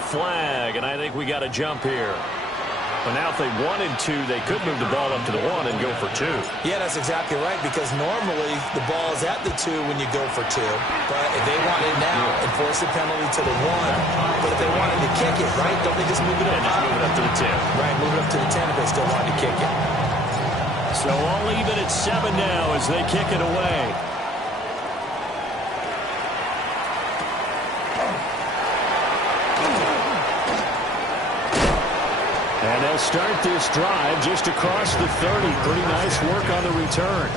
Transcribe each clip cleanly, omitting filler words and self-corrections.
flag, and I think we got a jump here. But now if they wanted to, they could move the ball up to the 1 and go for 2. Yeah, that's exactly right, because normally the ball is at the 2 when you go for 2. But if they want it now, enforce the penalty to the 1. But if they wanted to kick it, right, don't they just move it up? And just move it up to the 10. Right, move it up to the 10 if they still wanted to kick it. So all even at 7 now as they kick it away. And they'll start this drive just across the 30. Pretty nice work on the return.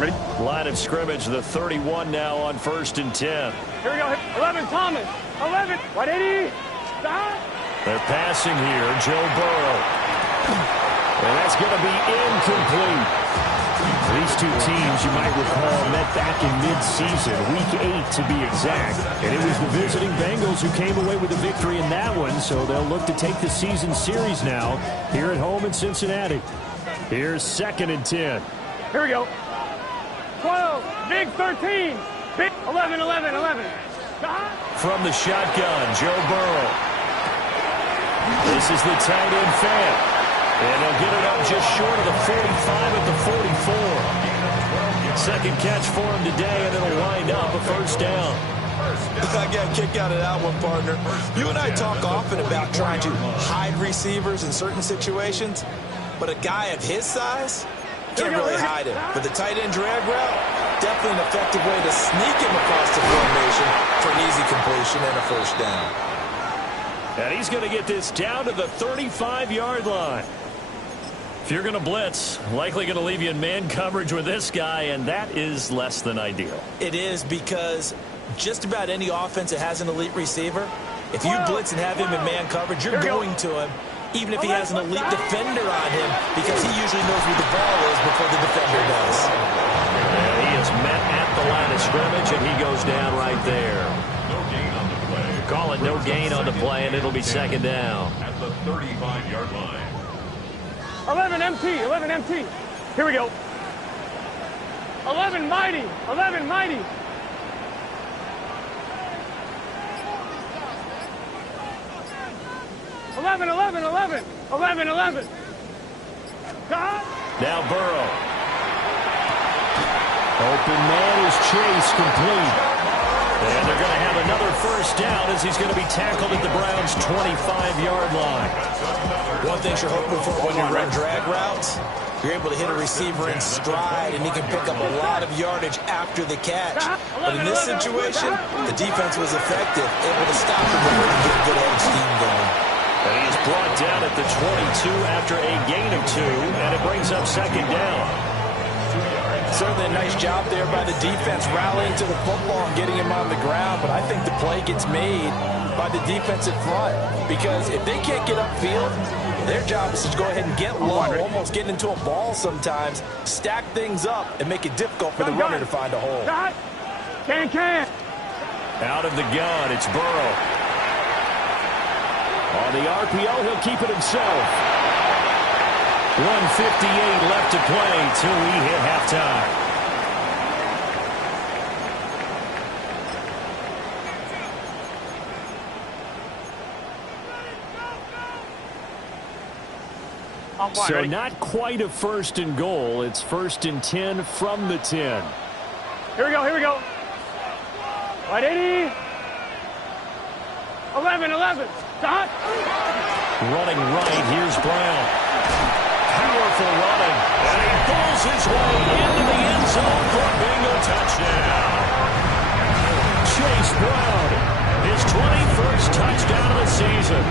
Ready? Line of scrimmage, the 31 now on 1st and 10. Here we go. 11, Thomas. 11. 180. Stop. They're passing here. Joe Burrow. And that's going to be incomplete. These two teams, you might recall, met back in mid-season, Week 8 to be exact. And it was the visiting Bengals who came away with the victory in that one, so they'll look to take the season series now here at home in Cincinnati. Here's 2nd and 10. Here we go. 12, big 13, big 11, 11, 11. From the shotgun, Joe Burrow. This is the tight end fan. And they'll get it up just short of the 45 at the 44. Second catch for him today, and it'll wind up a 1st down. I got a kick out of that one, partner. You and I talk often about trying to hide receivers in certain situations, but a guy of his size can't really hide him. But the tight end drag route, definitely an effective way to sneak him across the formation for an easy completion and a 1st down. And he's going to get this down to the 35-yard line. If you're going to blitz, likely going to leave you in man coverage with this guy, and that is less than ideal. It is, because just about any offense that has an elite receiver, if you blitz and have him in man coverage, you're going to him, even if he has an elite defender on him, because he usually knows where the ball is before the defender does. And he is met at the line of scrimmage, and he goes down right there. No gain on the play. Call it no gain on the play, and it'll be 2nd down. At the 35-yard line. 11 MT, 11 MT. Here we go. 11 mighty, 11 mighty. Eleven, 11, 11, 11, 11. Now Burrow. Open man is Chase, complete. And they're going to have another 1st down as he's going to be tackled at the Browns' 25-yard line. One thing you're hoping for when you run drag routes, you're able to hit a receiver in stride, and he can pick up a lot of yardage after the catch. But in this situation, the defense was effective, able to stop him before he get good edge scheme going. And he is brought down at the 22 after a gain of 2, and it brings up 2nd down. Certainly a nice job there by the defense rallying to the football and getting him on the ground, but I think the play gets made by the defensive front, because if they can't get upfield, their job is to go ahead and get low, almost get into a ball sometimes, stack things up, and make it difficult for the runner to find a hole. Can. Out of the gun, it's Burrow. On the RPO, he'll keep it himself. 1:58 left to play till we hit halftime. So not quite a 1st and goal. It's 1st and 10 from the 10. Here we go, here we go. 180. 11, 11. Stop. Running right, here's Brown. Powerful running, and he pulls his way into the end zone for a Bengal touchdown. Chase Brown, his 21st touchdown of the season,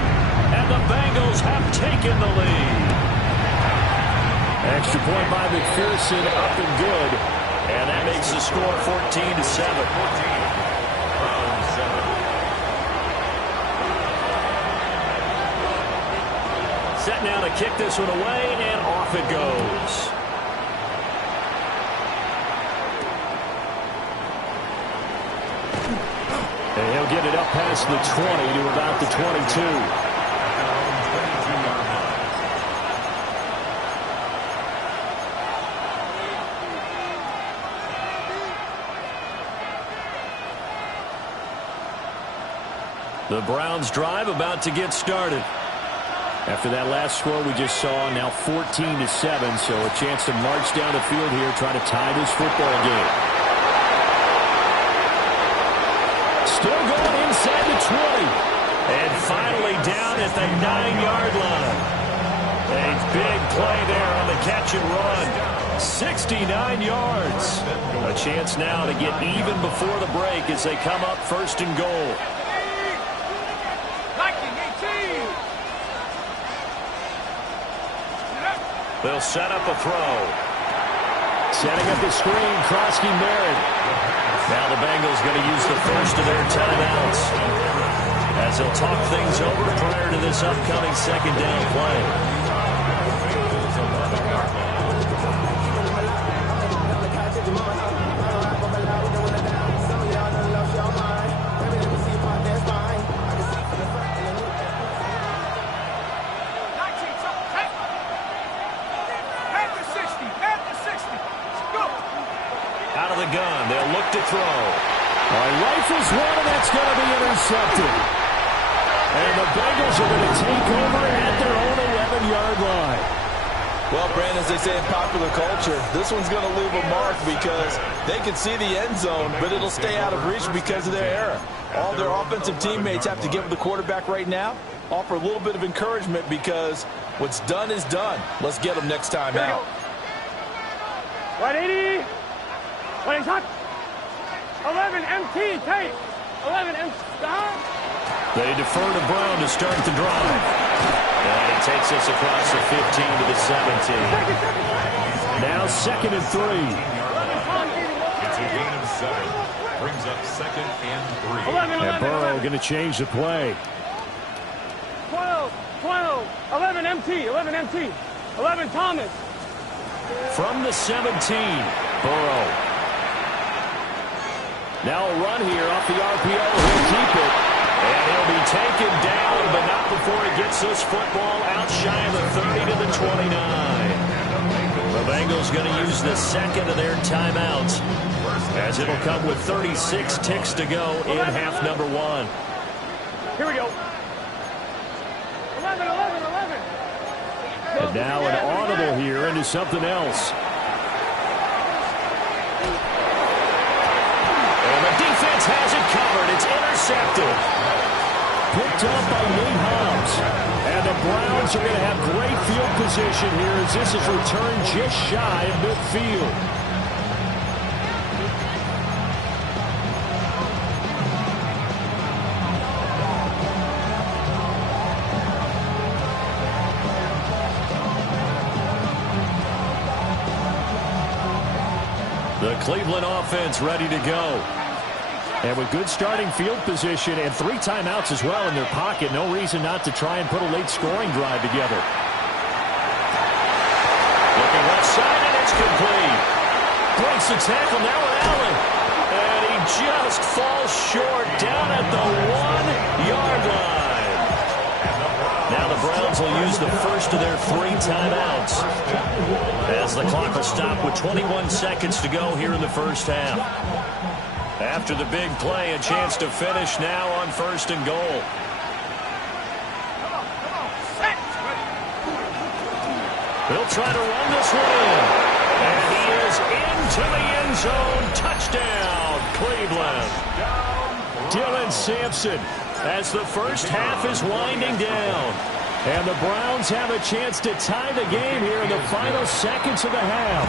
and the Bengals have taken the lead. Extra point by McPherson, up and good, and that makes the score 14-7. Set now to kick this one away, and off it goes. And he'll get it up past the 20 to about the 22. The Browns drive about to get started. After that last score we just saw, now 14-7, so a chance to march down the field here, try to tie this football game. Still going inside the 20. And finally down at the 9-yard line. A big play there on the catch and run. 69 yards. A chance now to get even before the break as they come up first and goal. They'll set up a throw. Setting up the screen, Krosky Merritt. Now the Bengals going to use the first of their timeouts as they'll talk things over prior to this upcoming second down play. Gun. They'll look to throw. Rifles one, and that's going to be intercepted. And the Bengals are going to take over at their own 11-yard line. Well, Brandon, as they say in popular culture, this one's going to leave a mark because they can see the end zone, but it'll stay out of reach because of their error. All their offensive teammates have to give the quarterback right now, offer a little bit of encouragement because what's done is done. Let's get them next time out. 180. 20 shot. 11 MT tape. 11 MT. They defer to Brown to start the drive. And he takes us across the 15 to the 17. Now 2nd and 3. It's a gain of 7. Brings up 2nd and 3. And Burrow going to change the play. 12. 11 MT. 11 MT. 11 Thomas. From the 17, Burrow. Now a run here off the RPO. He'll keep it. And he'll be taken down, but not before he gets this football out shy of the 30 to the 29. The Bengals going to use the second of their timeouts as it'll come with 36 ticks to go in half number 1. Here we go. 11. And now an audible here into something else. Defense has it covered. It's intercepted. Picked up by Nate Hobbs. And the Browns are going to have great field position here as this is returned just shy of midfield. The Cleveland offense ready to go. And with good starting field position and 3 timeouts as well in their pocket, no reason not to try and put a late scoring drive together. Looking left side, and it's complete. Breaks the tackle now with Allen. And he just falls short down at the 1-yard line. Now the Browns will use the first of their 3 timeouts as the clock will stop with 21 seconds to go here in the first half. After the big play, a chance to finish now on 1st and goal. He'll try to run this one in. And he is into the end zone. Touchdown, Cleveland. Dylan Sampson as the first half is winding down. And the Browns have a chance to tie the game here in the final seconds of the half.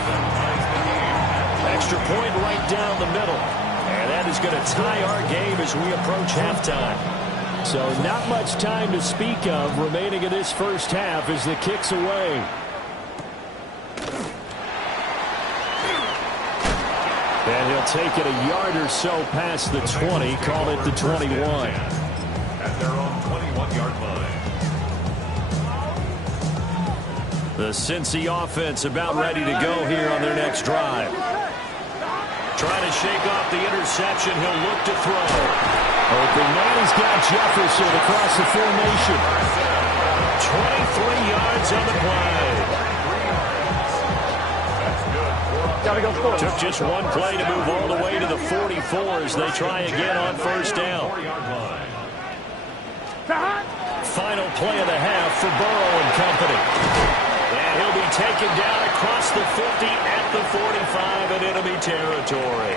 Extra point right down the middle. And that is going to tie our game as we approach halftime. So not much time to speak of remaining in this first half as the kick's away. And he'll take it a yard or so past the 20, call it the 21. At their own 21-yard line. The Cincy offense about ready to go here on their next drive. Trying to shake off the interception. He'll look to throw. Open man, he's got Jefferson across the formation. 23 yards on the play. Took just one play to move all the way to the 44 as they try again on first down. Final play of the half for Burrow and company. And he'll be taken down across the 50 at the 45 in enemy territory.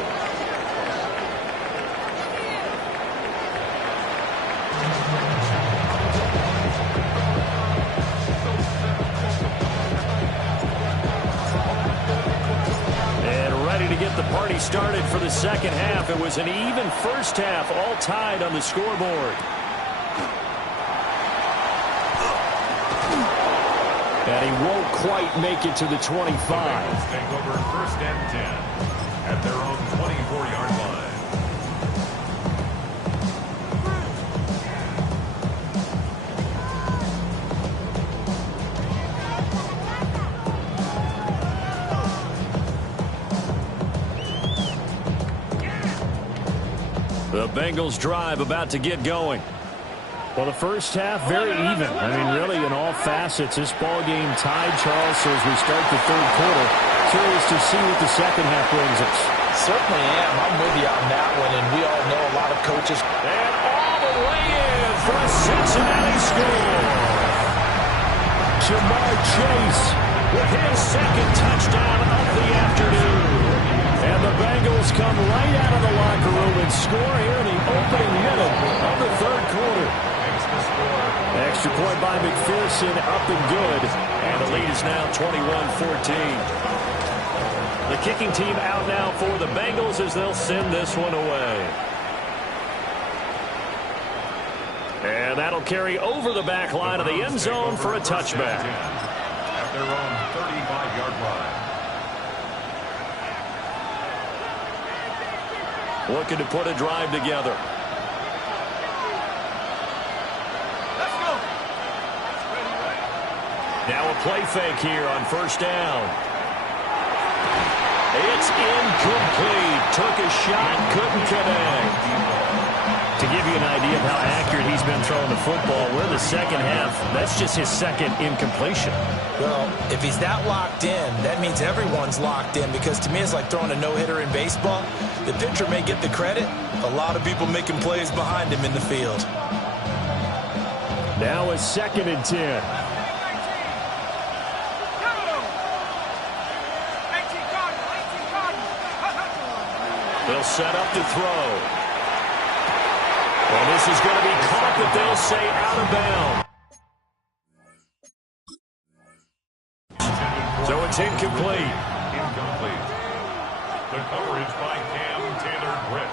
To get the party started for the second half. It was an even first half, all tied on the scoreboard. And he won't quite make it to the 25. Take over first and 10 at their own 24-yard line. The Bengals drive about to get going. Well, the first half, very even. I mean, really, in all facets, this ball game tied, Charles, so as we start the third quarter. Curious to see what the second half brings us. Certainly am. I'm with you on that one, and we all know a lot of coaches. And all the way in for a Cincinnati score. Ja'Marr Chase with his second touchdown of the afternoon. And the Bengals come right out of the locker room and score here in the opening minute of the third quarter. Extra point by McPherson, up and good. And the lead is now 21-14. The kicking team out now for the Bengals as they'll send this one away. And that'll carry over the back line of the end zone for a touchback. At their own 35-yard line. Looking to put a drive together. Let's go. Now a play fake here on first down. It's incomplete. Took a shot, couldn't connect. To give you an idea of how accurate he's been throwing the football, we're in the second half. That's just his second incompletion. Well, if he's that locked in, that means everyone's locked in, because to me it's like throwing a no-hitter in baseball. The pitcher may get the credit. A lot of people making plays behind him in the field. Now a second and 10. They'll set up to throw. And this is going to be caught, but they'll say out of bounds. So it's incomplete. Incomplete. The coverage by Cam Taylor-Britt.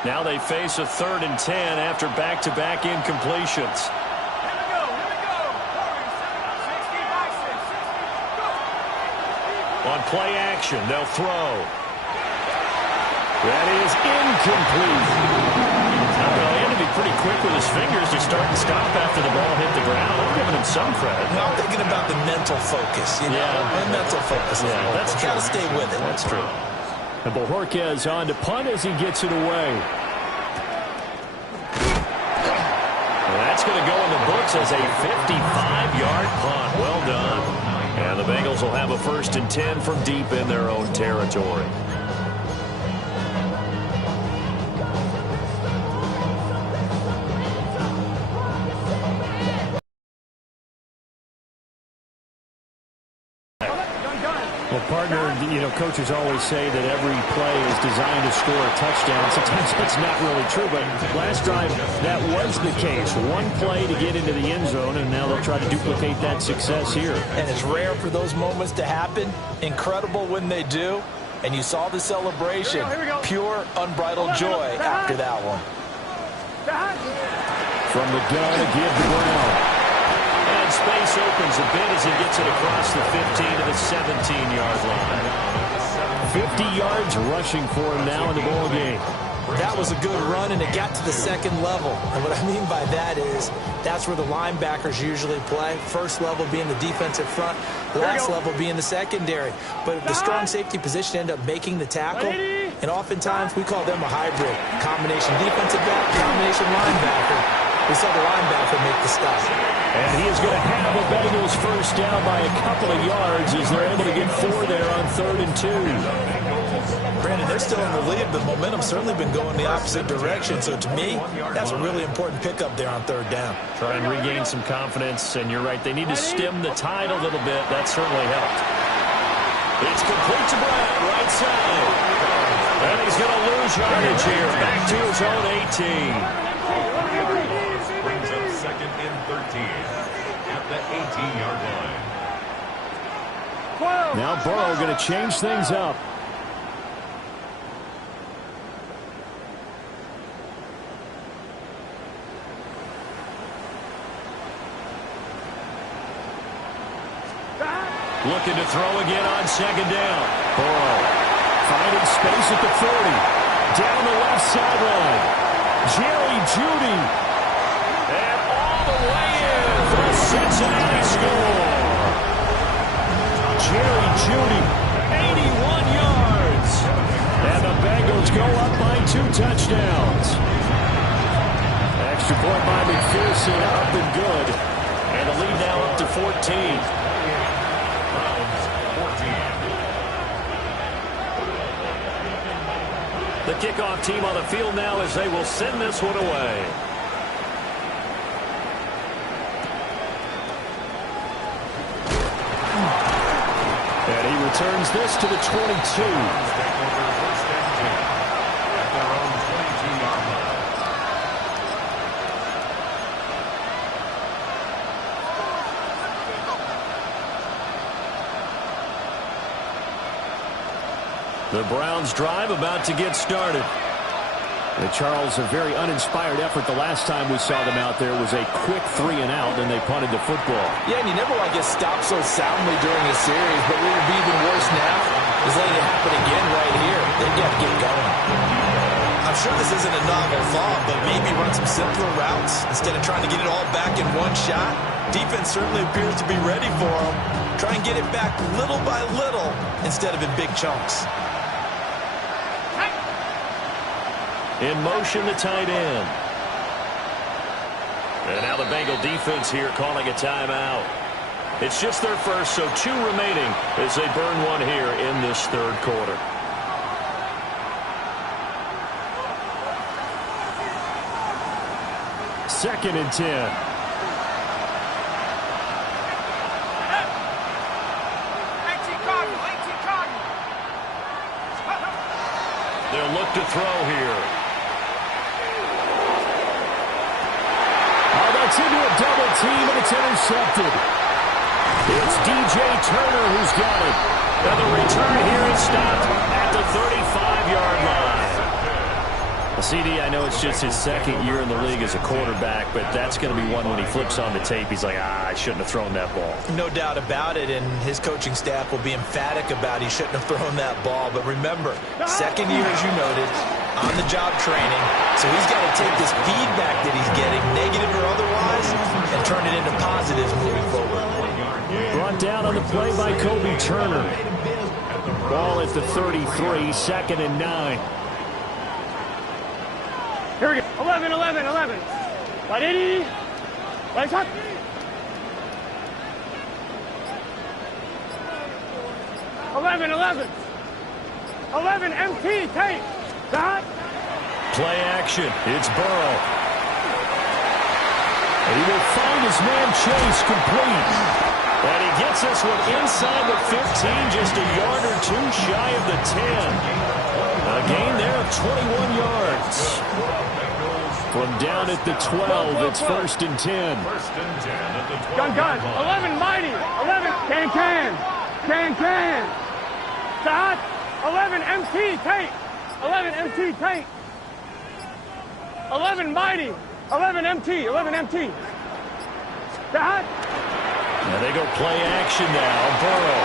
Now they face a 3rd and 10 after back-to-back incompletions. On play action, they'll throw. That is incomplete. Well, he had to be pretty quick with his fingers to start and stop after the ball hit the ground. I'm giving him some credit. No, I'm thinking about the mental focus. You know, the mental focus. Yeah, that's true. Got to stay with it. That's true. And Bojorquez on to punt as he gets it away. And that's going to go in the books as a 55-yard punt. Well done. And the Bengals will have a 1st and 10 from deep in their own territory. Well, partner, you know, coaches always say that every play is designed to score a touchdown. Sometimes that's not really true, but last drive, that was the case. One play to get into the end zone, and now they'll try to duplicate that success here. And it's rare for those moments to happen. Incredible when they do. And you saw the celebration. Here we go. Pure, unbridled joy after that one. From the gun to give the ground. And space opens a bit as he gets it across the 15 to the 17-yard line. 50 yards rushing for him now in the ball game. That was a good run, and it got to the second level. And what I mean by that is that's where the linebackers usually play. First level being the defensive front, last level being the secondary. But the strong safety position ended up making the tackle. And oftentimes, we call them a hybrid. Combination defensive back, combination linebacker. We saw the linebacker make the stop. And he is going to have the Bengals first down by a couple of yards as they're able to get 4 there on 3rd and 2. Brandon, they're still in the lead, but momentum's certainly been going the opposite direction. So to me, that's a really important pickup there on 3rd down. Try and regain some confidence, and you're right, they need to stem the tide a little bit. That certainly helped. It's complete to Brown, right side. And he's going to lose yardage here, back to his own 18. Brings up 2nd and 13 at the 18-yard line. Now Burrow going to change things up. Looking to throw again on 2nd down. Burrow finding space at the 40. Down the left sideline. Jerry Jeudy. And all the way in for a Cincinnati score. Jerry Jeudy, 81 yards. And the Bengals go up by 2 touchdowns. Extra point by McPherson, up and good. And the lead now up to 14. The kickoff team on the field now as they will send this one away. And he returns this to the 22. The Browns drive about to get started. Charles, a very uninspired effort the last time we saw them out there was a quick 3 and out, and they punted the football. Yeah, and you never want to get stopped so soundly during a series, but what would be even worse now is letting it happen again right here. They've got to get going. I'm sure this isn't a novel thought, but maybe run some simpler routes instead of trying to get it all back in one shot. Defense certainly appears to be ready for them. Try and get it back little by little instead of in big chunks. In motion, the tight end. And now the Bengal defense here calling a timeout. It's just their first, so 2 remaining as they burn one here in this 3rd quarter. Second and 10. They'll look to throw here. It's into a double team, and it's intercepted. It's DJ Turner who's got it. And the return here is stopped at the 35-yard line. CD, I know it's just his 2nd year in the league as a quarterback, but that's going to be one when he flips on the tape. He's like, I shouldn't have thrown that ball. No doubt about it, and his coaching staff will be emphatic about he shouldn't have thrown that ball. But remember, 2nd year, as you noted, on-the-job training, so he's got to take this feedback that he's getting, negative or otherwise, and turn it into positives moving forward. Brought down on the play by Kobe Turner. Ball at the 33, 2nd and 9. Here we go. 11, 11, 11. Right, 80. Right, top. 11, 11. 11, MT, tape. Dot. Play action. It's Burrow. And he will find his man Chase complete. And he gets this one inside the 15, just a yard or 2 shy of the 10. A gain there of 21 yards. From down at the 12, it's 1st and 10. Gun. 11, mighty. 11, can. Dot. 11, MT, tape. 11, MT, tape. 11, mighty. 11, MT. Dot. Now they go play action now. Burrow.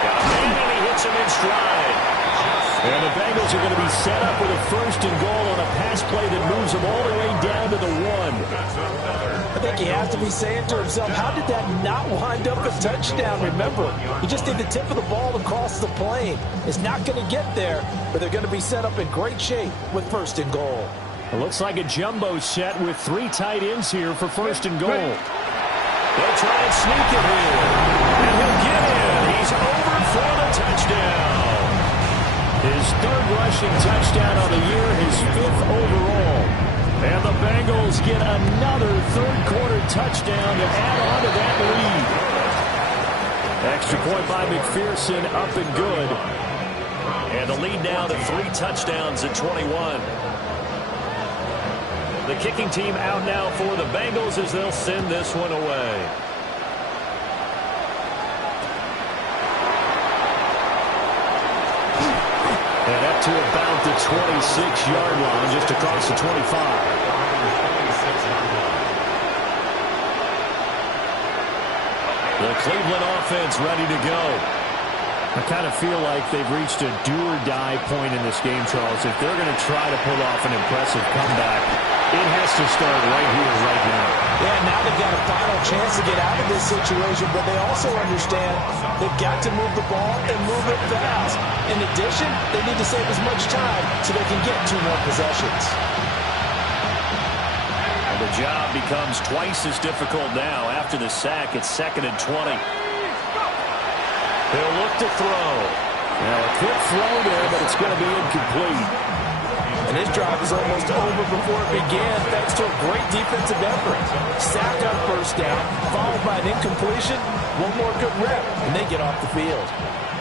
Got a man and he hits him in stride. And the Bengals are going to be set up with a 1st and goal on a pass play that moves them all the way down to the 1. think he has to be saying to himself, how did that not wind up a touchdown? Remember, he just did the tip of the ball across the plane. It's not going to get there, but they're going to be set up in great shape with 1st and goal. It looks like a jumbo set with 3 tight ends here for 1st and goal. They'll try and sneak it here. And he'll get in. He's over for the touchdown. His 3rd rushing touchdown on the year, his 5th overall. And the Bengals get another 3rd quarter touchdown to add on to that lead. Extra point by McPherson, up and good. And the lead now to 3 touchdowns at 21. The kicking team out now for the Bengals as they'll send this one away. And up to about the 26-yard line, just across the 25. The Cleveland offense ready to go. I kind of feel like they've reached a do-or-die point in this game, Charles. If they're going to try to pull off an impressive comeback, it has to start right here, right now. Yeah, now they've got a final chance to get out of this situation, but they also understand they've got to move the ball and move it fast. In addition, they need to save as much time so they can get 2 more possessions. And the job becomes twice as difficult now after the sack. It's 2nd and 20. They'll look to throw. Now a quick throw there, but it's going to be incomplete. And his drive is almost over before it began thanks to a great defensive effort. Sack on 1st down, followed by an incompletion. 1 more good rep, and they get off the field.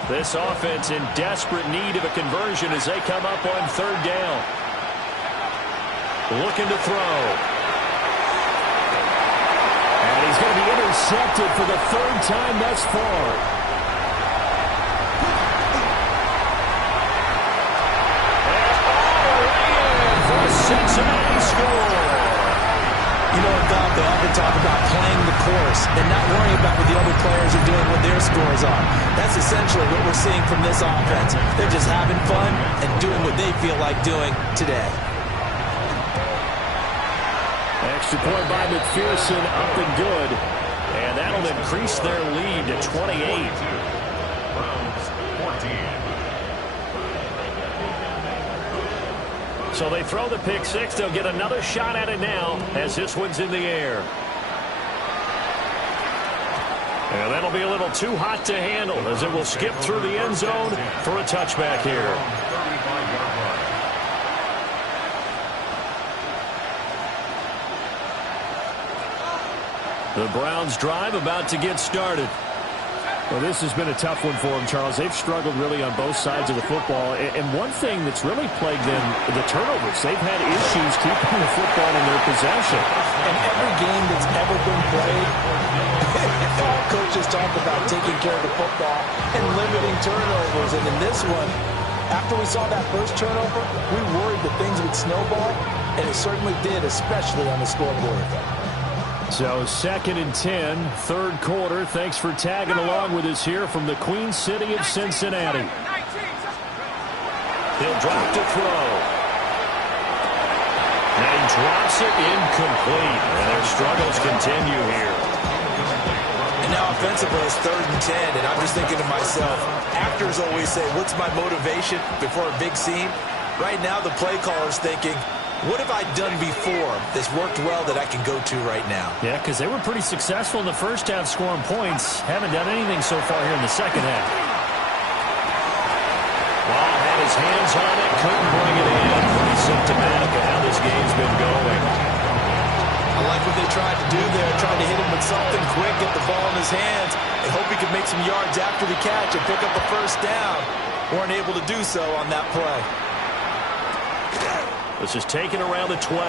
This offense in desperate need of a conversion as they come up on 3rd down. Looking to throw. And he's going to be intercepted for the 3rd time thus far. Cincinnati score. You know, Bob, they often talk about playing the course and not worrying about what the other players are doing, what their scores are. That's essentially what we're seeing from this offense. They're just having fun and doing what they feel like doing today. Extra point by McPherson, up and good. And that'll increase their lead to 28. So they throw the pick 6. They'll get another shot at it now as this one's in the air. And that'll be a little too hot to handle as it will skip through the end zone for a touchback here. The Browns drive about to get started. Well, this has been a tough one for them, Charles. They've struggled really on both sides of the football. And one thing that's really plagued them, the turnovers. They've had issues keeping the football in their possession. And every game that's ever been played, all coaches talk about taking care of the football and limiting turnovers. And in this one, after we saw that first turnover, we worried that things would snowball, and it certainly did, especially on the scoreboard. So 2nd and 10, 3rd quarter. Thanks for tagging along with us here from the Queen City of Cincinnati. He'll drop to throw. And he drops it incomplete. And their struggles continue here. And now offensively it's 3rd and 10, and I'm just thinking to myself, actors always say, what's my motivation before a big scene? Right now the play caller's thinking, what have I done before that's worked well that I can go to right now? Yeah, because they were pretty successful in the first half scoring points. Haven't done anything so far here in the second half. Ball had his hands on it, couldn't bring it in. Pretty symptomatic of how this game's been going. I like what they tried to do there, trying to hit him with something quick, get the ball in his hands, and hope he could make some yards after the catch and pick up a 1st down. Weren't able to do so on that play. This is taken around the 12.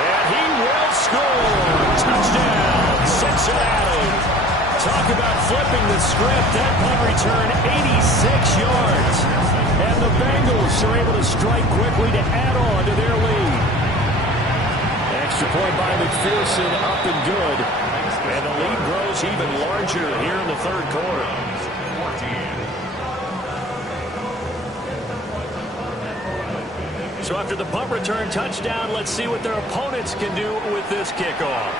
And he will score. Touchdown, Cincinnati. Talk about flipping the script. That punt return, 86 yards. And the Bengals are able to strike quickly to add on to their lead. Extra point by McPherson, up and good. And the lead grows even larger here in the 3rd quarter. So after the punt return touchdown, let's see what their opponents can do with this kickoff.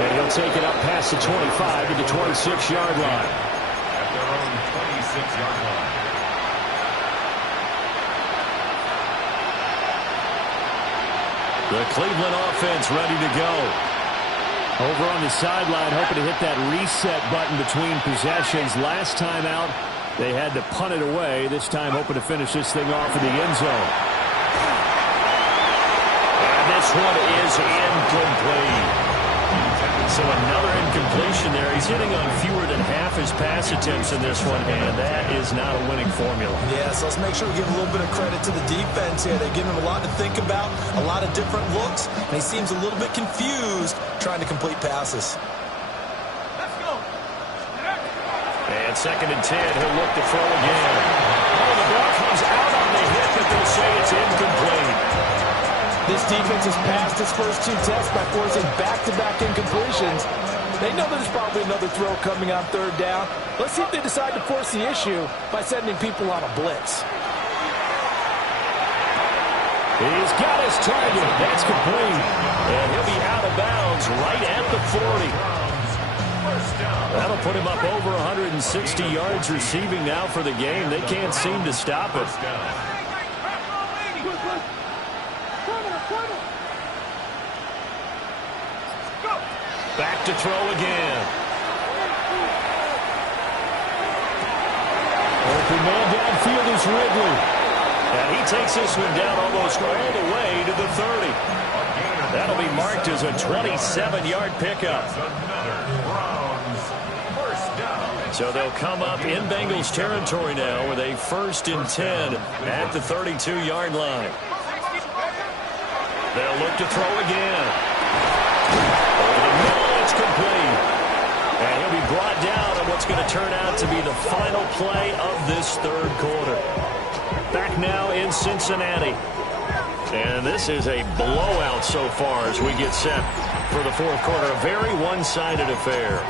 And he'll take it up past the 25 to the 26-yard line. At their own 26-yard line. The Cleveland offense ready to go. Over on the sideline, hoping to hit that reset button between possessions. Last time out, they had to punt it away. This time, hoping to finish this thing off in the end zone. And this one is incomplete. So another incompletion there. He's hitting on fewer than half his pass attempts in this one, and that is not a winning formula. Yeah, so let's make sure we give a little bit of credit to the defense here. They've given him a lot to think about, a lot of different looks, and he seems a little bit confused trying to complete passes. Let's go. And 2nd and 10, he'll look to throw again. Oh, the ball comes out on the hit, but they'll say it's incomplete. This defense has passed its first 2 tests by forcing back-to-back incompletions. They know there's probably another throw coming on 3rd down. Let's see if they decide to force the issue by sending people on a blitz. He's got his target. That's complete. And he'll be out of bounds right at the 40. That'll put him up over 160 yards receiving now for the game. They can't seem to stop it. Back to throw again. Open man downfield is Ridley. And he takes this one down almost all the way to the 30. That'll be marked as a 27-yard pickup. So they'll come up in Bengals territory now with a 1st and 10 at the 32-yard line. They'll look to throw again. It's complete. And he'll be brought down on what's going to turn out to be the final play of this 3rd quarter. Back now in Cincinnati. And this is a blowout so far as we get set for the 4th quarter. A very one-sided affair.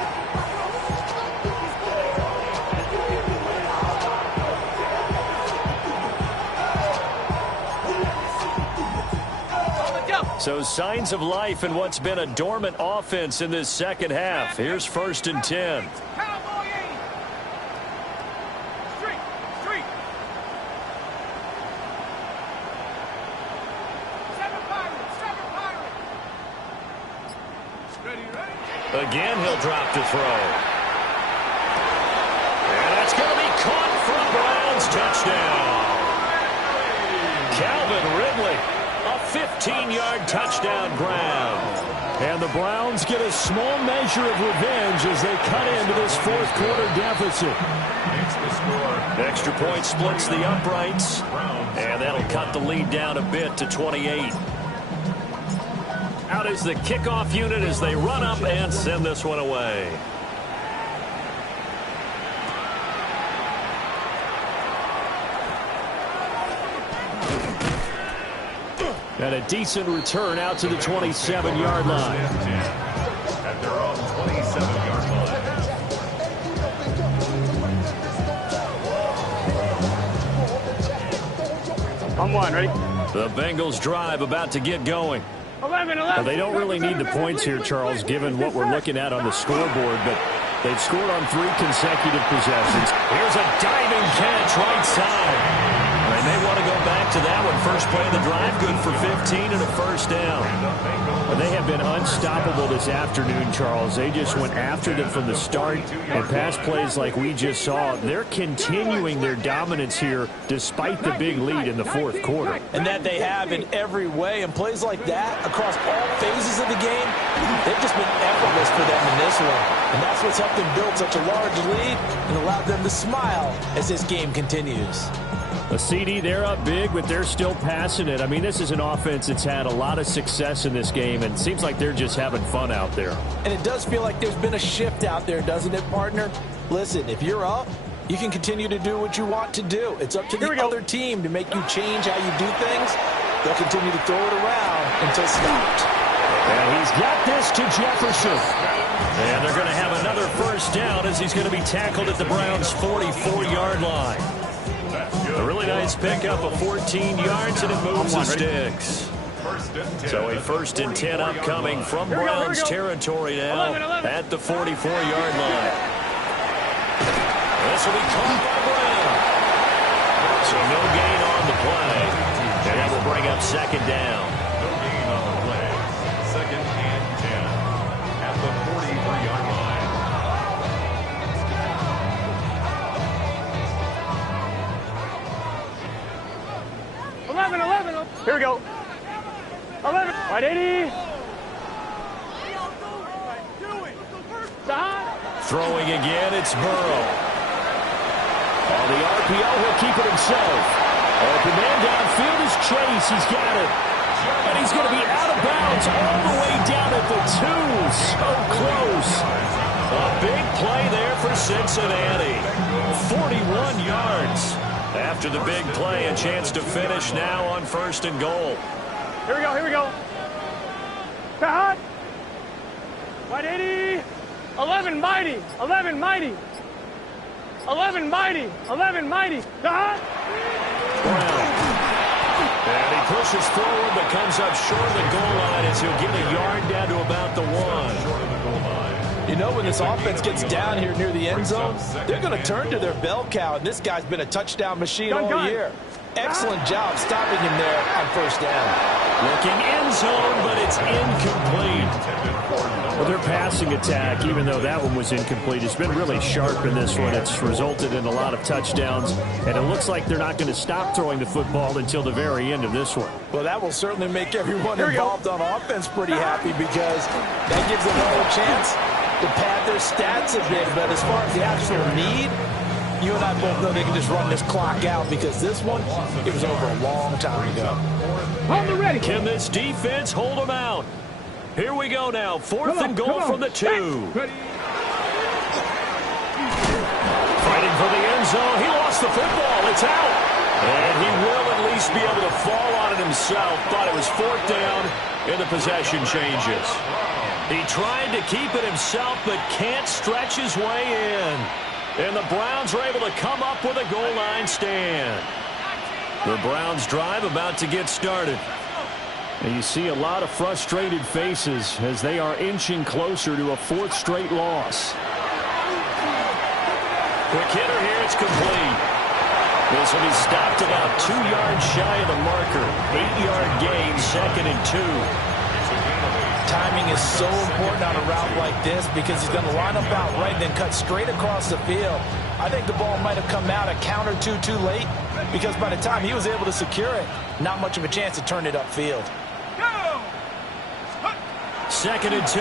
So signs of life in what's been a dormant offense in this 2nd half. Here's 1st and 10. Again, he'll drop to throw. And that's going to be caught for a Browns touchdown. Calvin Ridley. A 15-yard touchdown grab. And the Browns get a small measure of revenge as they cut into this 4th quarter deficit. Extra point splits the uprights. And that'll cut the lead down a bit to 28. Out is the kickoff unit as they run up and send this one away. And a decent return out to the 27-yard line. At their own 27-yard line. I'm one, ready? The Bengals drive about to get going. 11. Now, they don't really need the points here, Charles, given what we're looking at on the scoreboard, but they've scored on 3 consecutive possessions. Here's a diving catch right side. They may want to go back to that one. First play of the drive, good for 15 and a 1st down. But they have been unstoppable this afternoon, Charles. They just went after them from the start. And pass plays like we just saw, they're continuing their dominance here despite the big lead in the 4th quarter. And that they have in every way. And plays like that across all phases of the game, they've just been effortless for them in this one. And that's what's helped them build such a large lead and allowed them to smile as this game continues. A CD, they're up big, but they're still passing it. I mean, this is an offense that's had a lot of success in this game, and it seems like they're just having fun out there. And it does feel like there's been a shift out there, doesn't it, partner? Listen, if you're up, you can continue to do what you want to do. It's up to the other team to make you change how you do things. They'll continue to throw it around until stopped. And he's got this to Jefferson. And they're going to have another first down as he's going to be tackled at the Browns' 44-yard line. A really nice pickup of 14 yards, and it moves the sticks. So a 1st and 10 upcoming from Browns territory now at the 44-yard line. This will be caught by Brown. So no gain on the play. And that will bring up 2nd down. No gain on the play. 2nd and 10 at the 43-yard line. Here we go. 11. Right, 80. Throwing again, it's Burrow. On the RPO, he'll keep it himself. Open man downfield is Chase. He's got it. And he's going to be out of bounds all the way down at the 2. So close. A big play there for Cincinnati. 41 yards. After the big play, a chance to finish now on 1st and goal. Here we go, here we go. Hot. White 80. 11 mighty. 11 mighty. 11 mighty. 11 mighty. Hot. And he pushes forward but comes up short of the goal line as he'll get a yard down to about the 1. You know, when this offense gets down here near the end zone, they're going to turn to their bell cow, and this guy's been a touchdown machine all year. Excellent job stopping him there on 1st down. Looking end zone, but it's incomplete. Well, their passing attack, even though that one was incomplete, has been really sharp in this one. It's resulted in a lot of touchdowns, and it looks like they're not going to stop throwing the football until the very end of this one. Well, that will certainly make everyone involved on offense pretty happy because that gives them all a chance to pad their stats a bit. But as far as the actual need, you and I both know they can just run this clock out because this one, it was over a long time ago. Hold the ready. Can this defense hold them out? Here we go now. 4th and goal from the 2. Ready. Fighting for the end zone. He lost the football. It's out. And he will at least be able to fall on it himself. Thought it was 4th down, and the possession changes. He tried to keep it himself, but can't stretch his way in. And the Browns are able to come up with a goal line stand. The Browns drive about to get started. And you see a lot of frustrated faces as they are inching closer to a 4th straight loss. Quick hitter here, it's complete. This will be stopped about 2 yards shy of the marker. 8-yard gain, 2nd and 2. Timing is so important on a route like this because he's going to line up out right and then cut straight across the field. I think the ball might have come out a count or two too late because by the time he was able to secure it, not much of a chance to turn it upfield. 2nd and 2.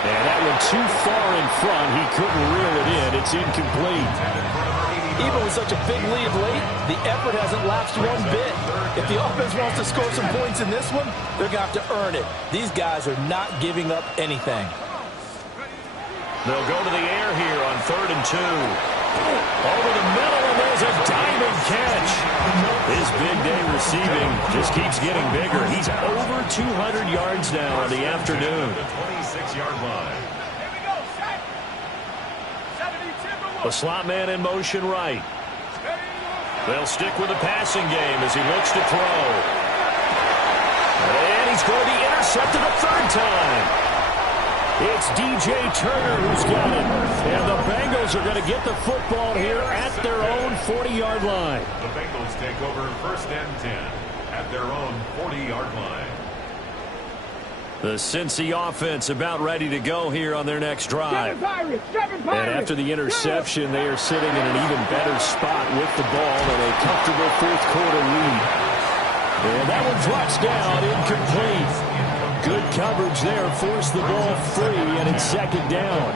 And that one too far in front. He couldn't reel it in. It's incomplete. Even with such a big lead late, the effort hasn't lapsed one bit. If the offense wants to score some points in this one, they're going to have to earn it. These guys are not giving up anything. They'll go to the air here on 3rd and 2. Over the middle, and there's a diving catch. His big day receiving just keeps getting bigger. He's over 200 yards now on the afternoon. The 26-yard line. The slot man in motion right. They'll stick with the passing game as he looks to throw. And he's going to be intercepted a 3rd time. It's DJ Turner who's got it. And the Bengals are going to get the football here at their own 40-yard line. The Bengals take over 1st and 10 at their own 40-yard line. The Cincy offense about ready to go here on their next drive. And after the interception, they are sitting in an even better spot with the ball and a comfortable 4th quarter lead. And that one drops down, incomplete. Good coverage there, forced the ball free, and it's 2nd down.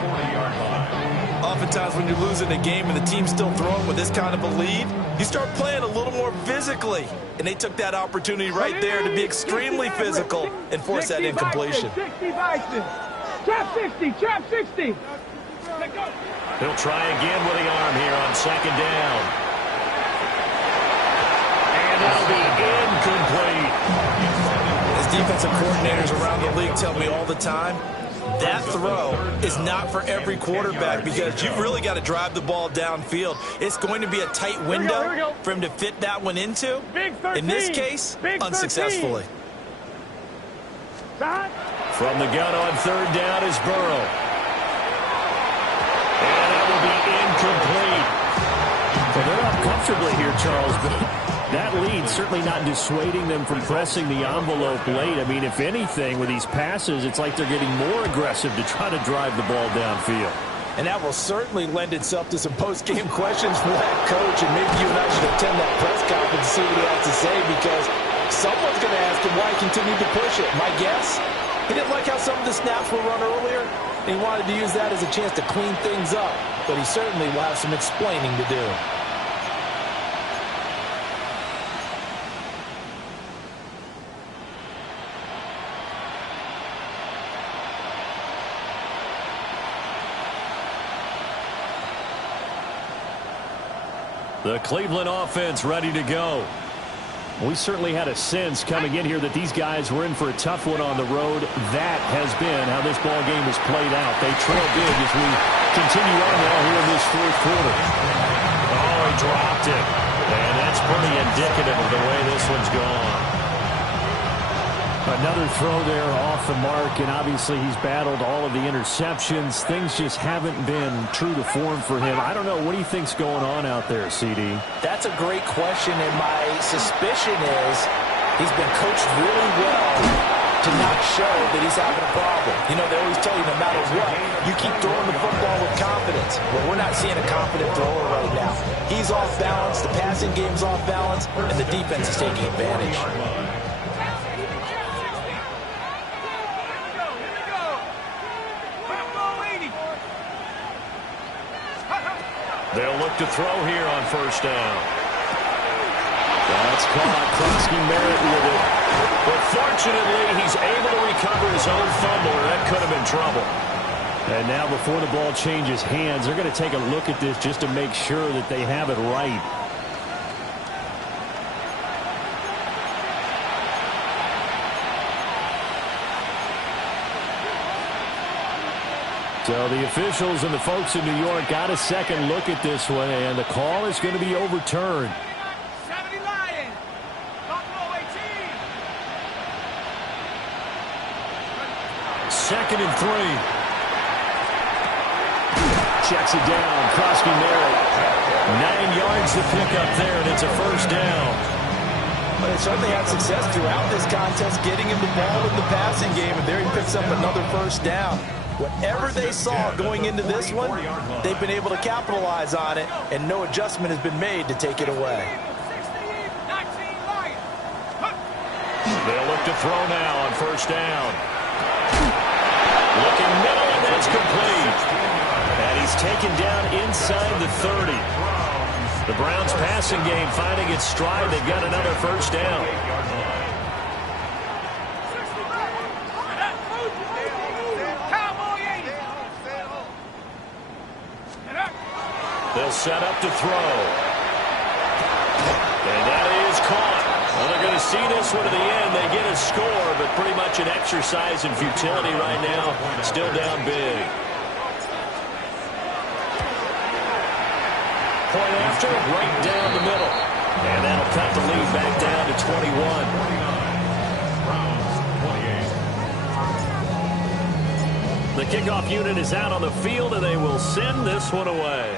Oftentimes when you're losing a game and the team's still throwing with this kind of a lead, you start playing a little more physically. And they took that opportunity right there to be extremely physical and force that incompletion. 60 Bison. Trap 60, trap 60. He'll try again with the arm here on 2nd down. And that'll be incomplete. His defensive coordinators around the league tell me all the time, that throw is not for every quarterback because you've really got to drive the ball downfield. It's going to be a tight window for him to fit that one into. In this case, unsuccessfully. From the gun on third down is Burrow. And that will be incomplete. So they're up comfortably here, Charles, but that lead certainly not dissuading them from pressing the envelope late. I mean, if anything, with these passes, it's like they're getting more aggressive to try to drive the ball downfield. And that will certainly lend itself to some post-game questions for that coach, and maybe you and I should attend that press conference and see what he has to say, because someone's going to ask him why he continued to push it. My guess, he didn't like how some of the snaps were run earlier, and he wanted to use that as a chance to clean things up, but he certainly will have some explaining to do. The Cleveland offense ready to go. We certainly had a sense coming in here that these guys were in for a tough one on the road. That has been how this ball game has played out. They trail big as we continue on now here in this fourth quarter. Oh, he dropped it. And that's pretty indicative of the way this one's gone. Another throw there off the mark, and obviously he's battled all of the interceptions. Things just haven't been true to form for him. I don't know. What do you think's going on out there, CD? That's a great question, and my suspicion is he's been coached really well to not show that he's having a problem. You know, they always tell you no matter what, you keep throwing the football with confidence. Well, we're not seeing a confident thrower right now. He's off balance, the passing game's off balance, and the defense is taking advantage. They'll look to throw here on first down. That's caught. Krosky Merritt with it. But fortunately, he's able to recover his own fumble, or that could have been trouble. And now before the ball changes hands, they're going to take a look at this just to make sure that they have it right. So the officials and the folks in New York got a second look at this one, and the call is going to be overturned. 70 Lions. Buffalo 18. Second and 3. Checks it down. Krosky Merritt. 9 yards to pick up there, and it's a first down. But they certainly had success throughout this contest, getting him the ball in the passing game, and there he picks up another first down. Whatever they saw going into this one, they've been able to capitalize on it, and no adjustment has been made to take it away. They'll look to throw now on first down. Looking middle, and that's complete. And he's taken down inside the 30. The Browns passing game finding its stride. They've got another first down. They'll set up to throw. And that is caught. Well, they're going to see this one to the end. They get a score, but pretty much an exercise in futility right now. Still down big. Point after, right down the middle. And that'll cut the lead back down to 21. The kickoff unit is out on the field, and they will send this one away.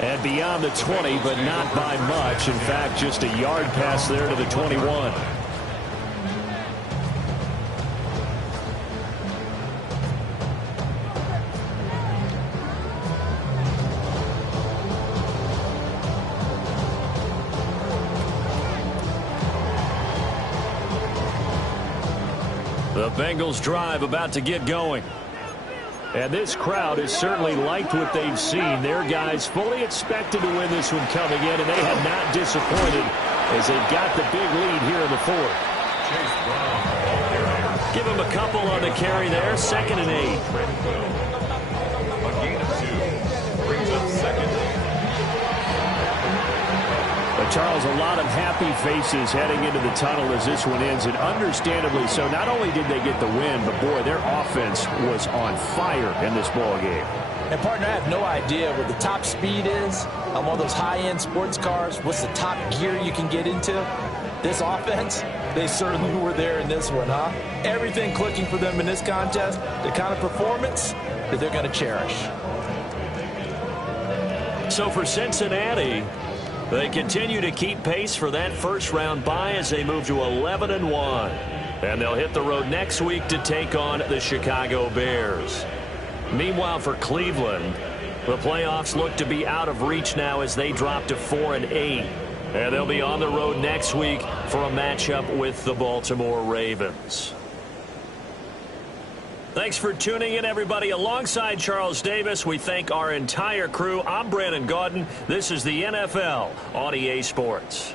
And beyond the 20, but not by much. In fact, just a yard pass there to the 21. The Bengals drive about to get going. And this crowd has certainly liked what they've seen. Their guys fully expected to win this one coming in, and they have not disappointed as they've got the big lead here in the fourth. Give them a couple on the carry there. 2nd and 8. A gain of 2 brings up 2nd. Charles, a lot of happy faces heading into the tunnel as this one ends, and understandably so. Not only did they get the win, but, boy, their offense was on fire in this ball game. And, partner, I have no idea what the top speed is on one of those high-end sports cars. What's the top gear you can get into? This offense, they certainly were there in this one, huh? Everything clicking for them in this contest, the kind of performance that they're going to cherish. So for Cincinnati, they continue to keep pace for that first-round bye as they move to 11-1. And they'll hit the road next week to take on the Chicago Bears. Meanwhile, for Cleveland, the playoffs look to be out of reach now as they drop to 4-8. And they'll be on the road next week for a matchup with the Baltimore Ravens. Thanks for tuning in, everybody. Alongside Charles Davis, we thank our entire crew. I'm Brandon Gaudin. This is the NFL on EA Sports.